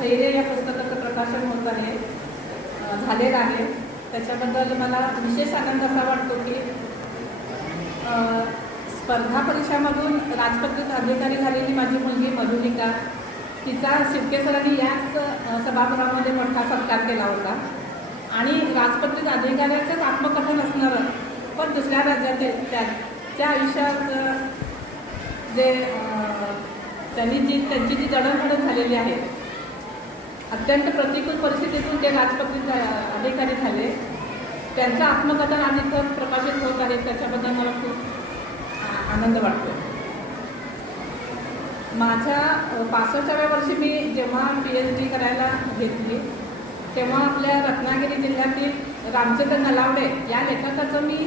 स्थैर्य या पुस्तकाचं प्रकाशन होत आहे. झालेलं आहे. त्याच्याबद्दल मला विशेष आनंद असा वाटतो की स्पर्धा परीक्षामधून राजपत्रित अधिकारी झालेली माझी मुलगी मधुलिका तिचा शिर्के सरांनी याच सभागृहामध्ये मोठा सत्कार केला होता. आणि राजपत्रित अधिकाऱ्याचंच आत्मकथन असणारं पण दुसऱ्या राज्यातील त्या आयुष्यात जे त्यांनी जी त्यांची जी जडणघडण झालेली आहे अत्यंत प्रतिकूल परिस्थितीतून ते राजपत्रित अधिकारी झाले. त्यांचं आत्मकथन आज इथं प्रकाशित होत आहे. त्याच्याबद्दल मला खूप आनंद वाटतो माझ्या पासष्टाव्या वर्षी मी जेव्हा पी एच डी करायला घेतली तेव्हा आपल्या रत्नागिरी जिल्ह्यातील रामचंद्र नलावडे या लेखकाचं मी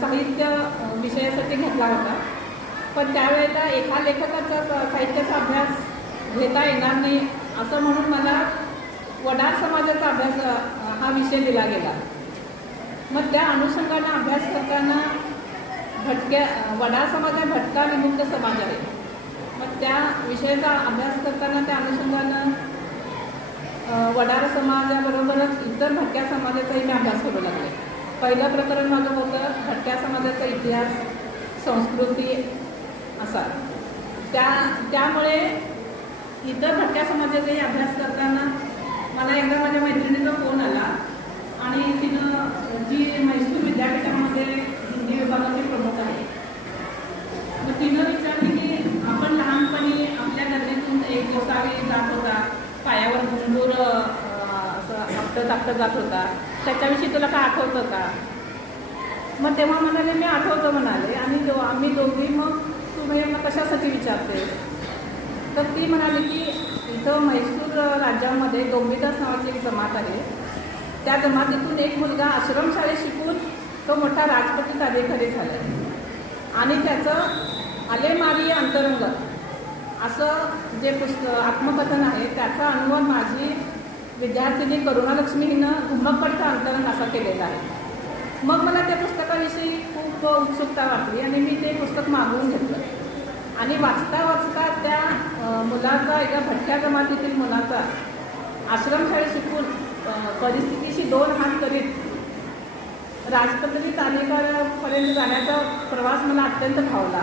साहित्य विषयासाठी घेतला होता. पण त्यावेळेला एका लेखकाचा साहित्याचा अभ्यास घेता येणार नाही असं म्हणून मला वडार समाजाचा अभ्यास हा विषय दिला गेला. मग त्या अनुषंगाने अभ्यास करताना भटक्या वडार समाज हा भटका विमुक्त समाज आहे. मग त्या विषयाचा अभ्यास करताना त्या अनुषंगानं वडार समाजाबरोबरच इतर भटक्या समाजाचाही मी अभ्यास करू लागले. पहिलं प्रकरण माझं होतं भटक्या समाजाचा इतिहास संस्कृती असा. त्या त्यामुळे इतर भटक्या समाजाचाही अभ्यास करताना मला एकदा माझ्या मैत्रिणीचा फोन आला आणि तिनं जी मैसूर विद्यापीठामध्ये हिंदी विभागाची प्रमुख आहे मग तिनं विचारली की आपण लहानपणी आपल्या गल्लीतून एक गोसावी जात होता पायावर घुंगूर असं आपटत आपटत जात होता त्याच्याविषयी तुला काय आठवतं का? मग तेव्हा म्हणाले मी आठवतं म्हणाले. आणि आम्ही दोघी मग तू मग कशासाठी विचारते तर ती म्हणाली की इथं म्हैसूर राज्यामध्ये डोंबिदास नावाची एक जमात आहे. त्या जमातीतून एक मुलगा आश्रमशाळेत शिकून तो मोठा राजपती अधिकारी झाला आणि त्याचं आलेमारी अंतरंग असं जे पुस्तक आत्मकथन आहे त्याचा अनुवाद माझी विद्यार्थिनी करुणालक्ष्मी हिनं घुमकपडता अंतरंग असा केलेला आहे. मग मला त्या पुस्तकाविषयी खूप उत्सुकता वाटली आणि मी ते पुस्तक मागवून घेतलं. आणि वाचता वाचता त्या मुलाचा एका भटक्या जमातीतील मुलाचा आश्रमशाळेत शिकून परिस्थितीशी दोन हात करीत राजपत्रित अधिकाऱ्यापर्यंत जाण्याचा प्रवास मला अत्यंत भावला.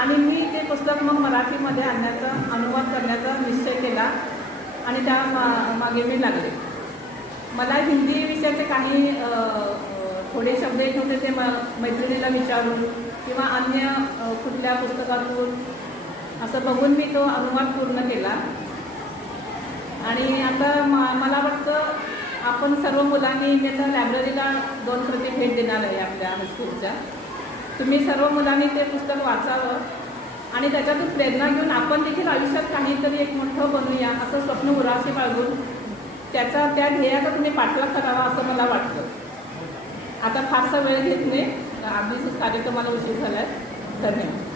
आणि मी ते पुस्तक मग मराठीमध्ये आणण्याचा अनुवाद करण्याचा निश्चय केला आणि त्या मा- मागे मी लागले. मला हिंदी विषयाचे काही थोडे शब्द येत होते ते म मैत्रिणीला विचारून किंवा अन्य कुठल्या पुस्तकातून असं बघून मी तो अनुवाद पूर्ण केला. आणि आता मा मला वाटतं आपण सर्व मुलांनी मी आता लायब्ररीला दोन प्रती भेट देणार आहे आपल्या स्कूलच्या तुम्ही सर्व मुलांनी ते पुस्तक वाचावं आणि त्याच्यातून प्रेरणा घेऊन आपण देखील आयुष्यात काहीतरी एक मोठं बनूया असं स्वप्न उराशी बाळगून त्याचा त्या ध्येयाचा तुम्ही पाठलाग करावा असं मला वाटतं. आता फारसा वेळ घेत नाही. आधीच कार्यक्रमाला उशीर झाला आहे धन्यवाद.